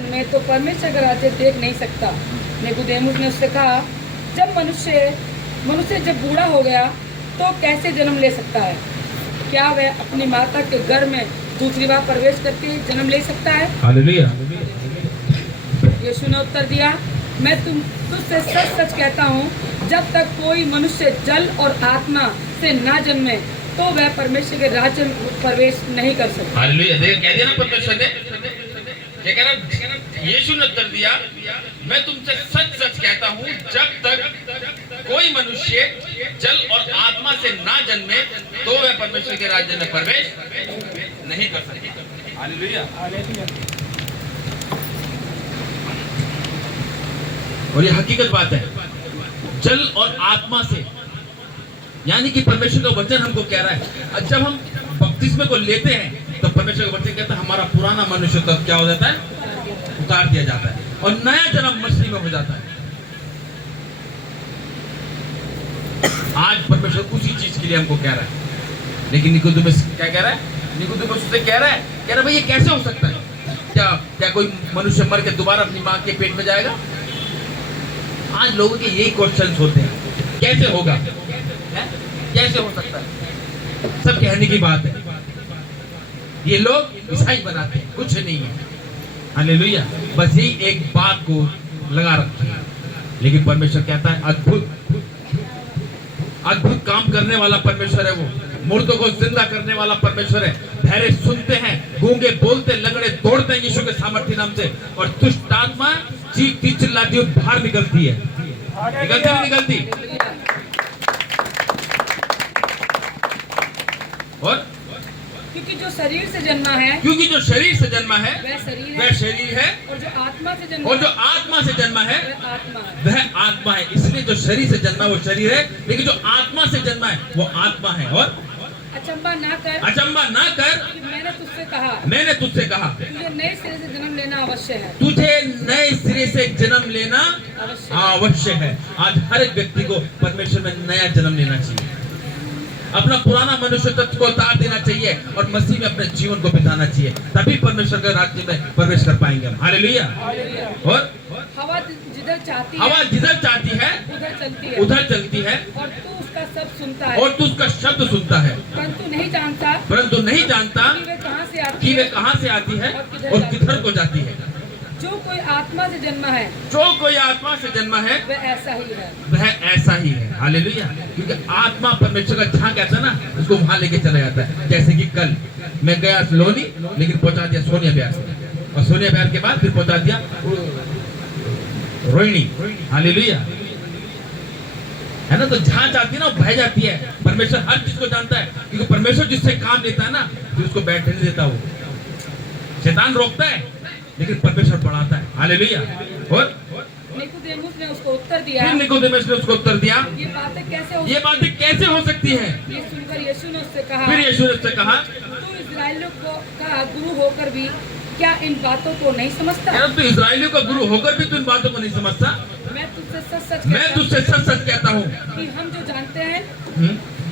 में तो परमेश्वर का राज्य देख नहीं सकता। निकोदेमुस ने उससे कहा, जब मनुष्य जब बूढ़ा हो गया तो कैसे जन्म ले सकता है? क्या वह अपनी माता के गर्भ में दूसरी बार प्रवेश करके जन्म ले सकता है? हालेलुया। यीशु ने उत्तर दिया, मैं तुझसे सच सच कहता हूँ, जब तक कोई मनुष्य जल और आत्मा से ना जन्मे तो वह परमेश्वर के राज्य में प्रवेश नहीं कर सकता। हालेलुया। देख कह दिया ना परमेश्वर ने, क्या कह रहा? यीशु ने उत्तर दिया, मैं तुमसे सच सच कहता हूँ, जब तक कोई मनुष्य जल और आत्मा से ना जन्मे तो वह परमेश्वर के राज्य में प्रवेश नहीं कर सकता। हालेलुया। और ये हकीकत बात है, जल और आत्मा से, यानी कि परमेश्वर का वचन हमको कह रहा है, जब हम बपतिस्मे को लेते हैं तो परमेश्वर का वचन कहता है हमारा पुराना मनुष्य तो क्या हो जाता है, उतार दिया जाता है और नया जन्म मसीह में हो जाता है। आज परमेश्वर उसी चीज के लिए हमको कह रहा है, लेकिन निकोदेमुस क्या कह रहा है? निकोदेमुस उससे कह रहा है भाई ये कैसे हो सकता है? क्या कोई मनुष्य मर के दोबारा अपनी माँ के पेट में जाएगा? आज लोगों के यही क्वेश्चंस होते हैं, कैसे होगा, कैसे हो सकता है? सब कहने की बात है, ये लोग ईसाई बनाते हैं, कुछ नहीं है। हालेलुया। बस यही एक बात को लगा रखते हैं, लेकिन परमेश्वर कहता है अद्भुत काम करने वाला परमेश्वर है वो, मुर्दों को जिंदा करने वाला परमेश्वर है। बहरे सुनते हैं, गूंगे बोलते, लंगड़े दौड़ते हैं यीशु के सामर्थ्य नाम से, और दुष्ट आत्मा चीखती चिल्लाती हुई बाहर निकलती है। निकलती और क्योंकि जो शरीर से जन्मा है वह शरीर है, और जो आत्मा से जन्मा है वह आत्मा है। इसलिए जो शरीर से जन्मा है वो शरीर है, लेकिन जो आत्मा से जन्मा है वो आत्मा है। और अचंबा ना कर मैंने तुझसे कहा तुझे नए सिरे से जन्म लेना आवश्यक है। तुझे नए सिरे से जन्म लेना आवश्यक है। आज हर एक व्यक्ति को परमेश्वर में नया जन्म लेना चाहिए, अपना पुराना मनुष्य तत्व को उतार देना चाहिए और मसीह में अपने जीवन को बिताना चाहिए, तभी परमेश्वर के राज्य में प्रवेश कर पाएंगे हम। हालेलुया। और हवा जिधर चाहती है उधर चलती है और तू उसका शब्द सुनता है परंतु नहीं जानता कि वे कहाँ से आती है और किधर को जाती है। जो कोई आत्मा से जन्मा है वह ऐसा ही है। हालेलुया। क्योंकि आत्मा परमेश्वर का जहाँ कहता है ना, उसको वहां लेके चला जाता है। जैसे कि कल मैं गया लोनी, लेकिन पहुंचा दिया सोनिया बिहार से, और सोनिया बिहार के बाद फिर पहुंचा दिया रोहिणी। हालेलुया। है ना, तो जहाँ जाती है ना बह जाती है। परमेश्वर हर चीज को जानता है, क्योंकि परमेश्वर जिससे काम लेता है ना, तो उसको बैठने नहीं देता। वो शैतान रोकता है, लेकिन परमेश्वर बढ़ाता है। हालेलुया। और निकोदेमुस ने उसको उत्तर दिया, ये बातें कैसे हो सकती हैं? ये सुनकर यीशु ने उससे कहा तू इस्राएलियों का गुरु होकर भी क्या इन बातों को नहीं समझता? तू इस्राएलियों का गुरु होकर भी तू इन बातों को नहीं समझता? मैं तुझसे सच सच कहता हूँ कि हम जो जानते हैं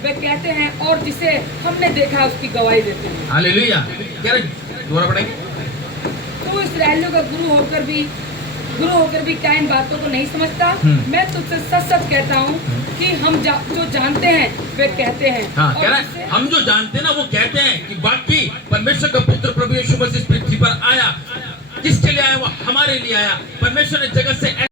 वे कहते हैं, और जिसे हमने देखा उसकी गवाही देते हैं। हालेलुया। क्या दोबारा पढ़ेंगे? तू इस्राएलियों का गुरु होकर भी क्या इन बातों को नहीं समझता? मैं तुझसे सच सच कहता हूँ कि हम जो जानते हैं वे कहते हैं। हाँ, कह रहा है हम जो जानते हैं ना वो कहते हैं कि बाकी परमेश्वर का पुत्र प्रभु यीशु मसीह इस पृथ्वी पर आया, किसके लिए आया? वो हमारे लिए आया। परमेश्वर ने जगत से